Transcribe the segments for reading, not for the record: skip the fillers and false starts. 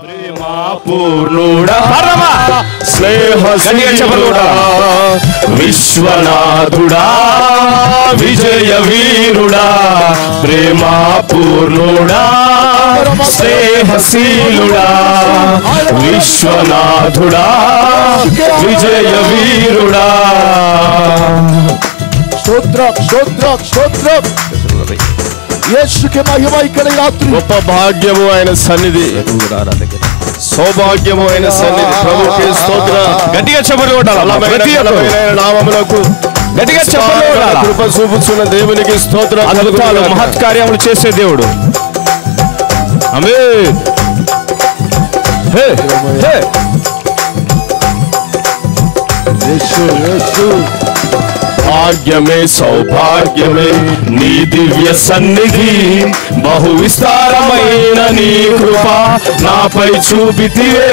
ప్రేమా పూర్ణుడా స్నేహశీలుడా విశ్వనాథుడా విజయ వీరుడా ప్రేమా పూర్ణుడా స్నేహశీలుడా విశ్వనాథుడా విజయ వీరుడా. స్తోత్రం స్తోత్రం స్తోత్రం. యేసుకి మహిమ ఇక్కడ రాత్రి. గొప్ప భాగ్యము ఆయన సన్నిధి, సౌభాగ్యము ఆయన సన్నిధి. ప్రభుకే స్తోత్రం. గట్టిగా చెప్పలు కొట్టాలి. నామములకు గట్టిగా చెప్పలు కొట్టాలి. కృప చూపుచున్న దేవునికి స్తోత్రం. అద్భుతాలు మహత్కార్యములు చేసే దేవుడు. ఆమేన్. హే హే యేసు యేసు. భాగ్యమే సౌభాగ్యమే నీ దివ్య సన్నిధి, బహు విస్తారమైన నీ కృప నాపై చూపితివే.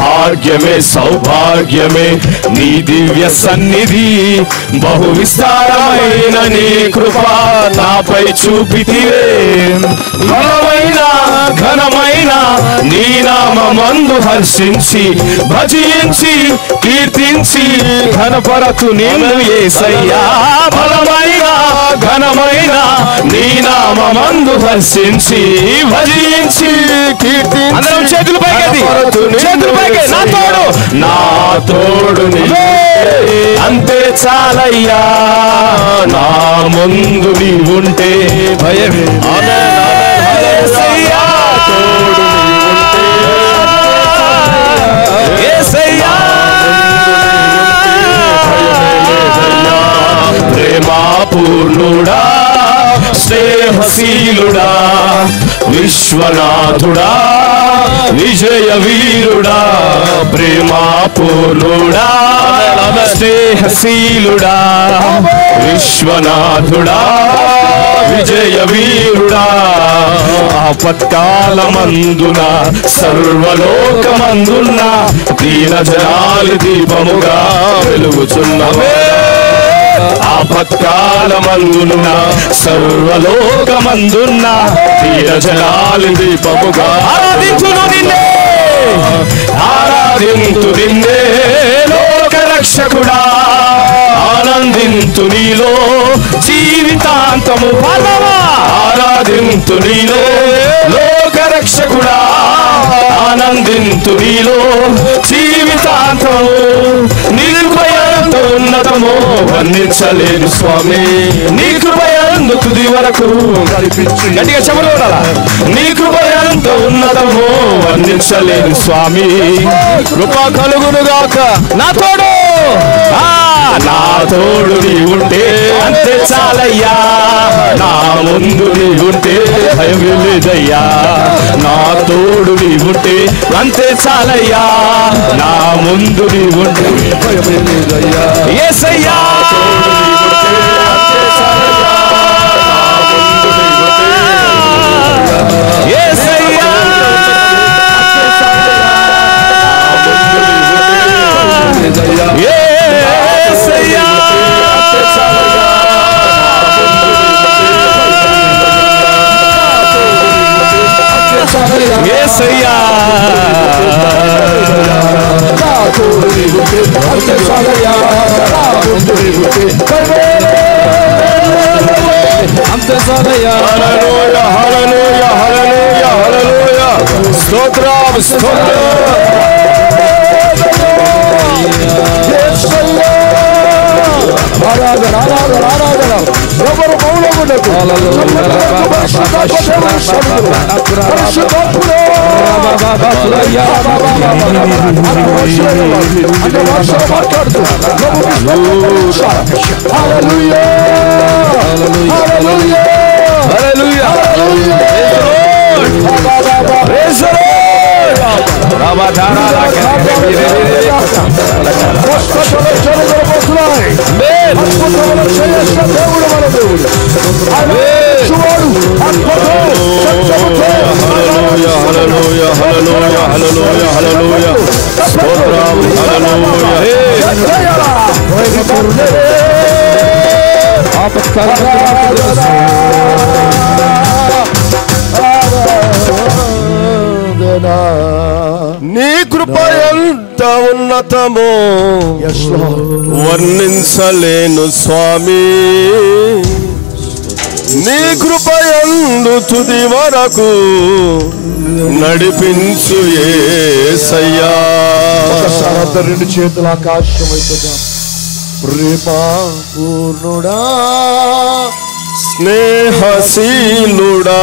భాగ్యమే సౌభాగ్యమే నీ దివ్య సన్నిధి, బహు విస్తారమైన నీ కృప నాపై చూపితివే. బలమైన ఘనమైన నీ నామమందు హర్షించి భజించి కీర్తించి ఘనపరతు నిన్ను యేసయ్యా. బలమైన ఘనమైన నీ నామమందు హర్షించి భజించి కీర్తించి. అందరం చేతులు పైకి, చేతులు పైకి. నా తోడు, నా తోడు అంతే చాలయ్యా. నా ముందు నీ ఉంటే భయం. యేసయ్యా తోడు నీ ఉంటే యేసయ్యా. ప్రేమా పూర్ణుడా స్నేహశీలుడా విశ్వనాథుడా విజయ వీరుడా ప్రేమా పూర్ణుడా స్నేహశీలుడా విశ్వనాథుడా విజయ వీరుడా. ఆపత్కాలమందున సర్వలోకమందున్న దీన జనాలి దీపముగా వెలుగుచున్నవే. ఆపత్కాలమందున్న సర్వలోకమందున్న దీన జనాలి దీపముగా ఆరాధించును నిన్నే, ఆరాధింతు నిన్నే లోక రక్షకుడా. ఆనందింతు నీలో జీవితాంతము ఫలమా. ఆరాధింతు నీలో లోక రక్షకుడా. ఆనందింతు నీలో జీవితాంతము. నీ కృపయంత ఉన్నతమో వర్ణించలేను స్వామి. నీ కృపయందు తుది వరకు కనిపించు. గట్టిగా చెప్పగలరా? నీ కృపయంత ఉన్నతమో వర్ణించలేను స్వామి. కృప కలుగునుగాక. నా తోడు, నా తోడు నీ ఉంటే అంతే చాలయ్యా. నా ముందు నీ ఉంటే భయం లేదయ్యా. నా తోడు నీ ఉంటే అంతే చాలయ్యా. నా ముందు నీ ఉంటే భయం లేదయ్యా. యేసయ్యా యేసయ్యా హల్లెలూయా హల్లెలూయా హల్లెలూయా హల్లెలూయా. స్తోత్రం స్తోత్రం. ఆరాధన ఆరాధన ఆరాధన. ఎవరు మౌనముండకు. ఉన్నతమో వర్ణించలేను స్వామి, నీ కృపయందు తుది వరకు నడిపించు యేసయ్యా. రెండు చేతుల ఆకాశం అవుతుందా. ప్రేమ పూర్ణుడా, స్నేహశీలుడా,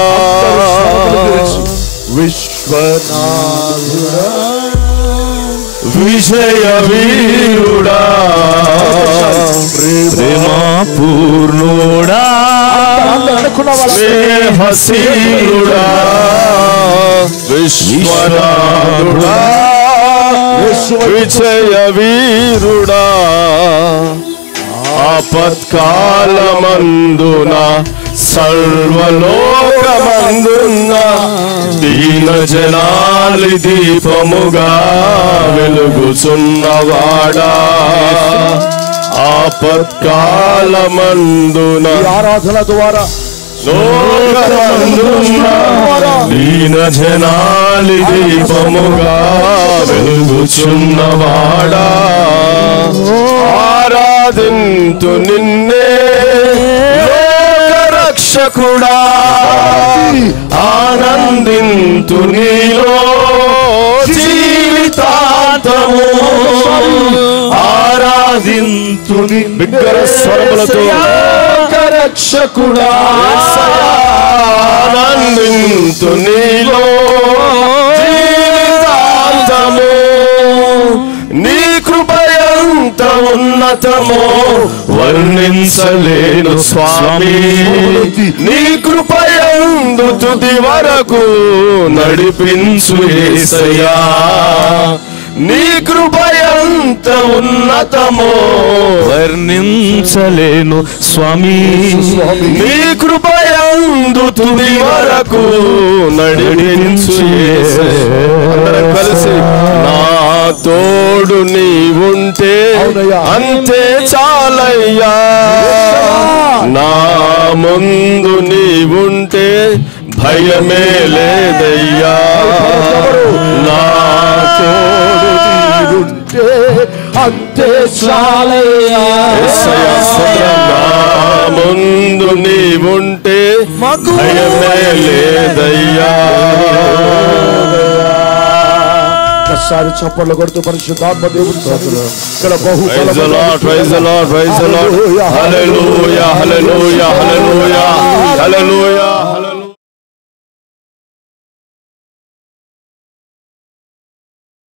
విశ్వనాథుడా, విజయ వీరుడా, ప్రేమ పూర్ణుడా, స్నేహశీలుడా, విశ్వనాథుడా, విజయ వీరుడా, ఆపత్కాలమందున సర్వలోకమందున్న దీన జనాలి దీపముగా వెలుగుచున్నవాడా, ఆపత్కాలమందున ఆరాధన ద్వారా దీన జనాలి దీపముగా వెలుగుచున్నవాడా, ఆరాధింతు నిన్నే లోకరక్షకుడా, ఆనందింతు నీలో జీవితాంతము, ఆరాధింతు బిగ్గర స్వరములతో రక్షకుడా, ఆనందింతు నీలో జీవితాంతము, నీ కృపయంత ఉన్నతమో వర్ణించలేను స్వామి, నీ కృపయందు తుది వరకు నడిపించు యేసయ్యా. నీ కృపయంత ఉన్నతమో వర్ణించలేను స్వామి, నీ కృపయందు తుది వరకు నడిపించు యేసయ్యా. అందరం కలిసి నా తోడు నీవుంటే అంతే చాలయ్యా, నా ముందు నీవుంటే భయమే లేదయ్యా, నా తోడు నీవుంటే అంతే చాలయ్యా, నా ముందు నీవుంటే భయమే లేదయ్యా. ఒకసారి చప్పట్లు కొడుతూ పరిశుద్ధాత్మ దేవుని ఇక్కడ బహు హల్లెలూయా హల్లెలూయా హల్లెలూయా హల్లెలూయా హల్లెలూయా.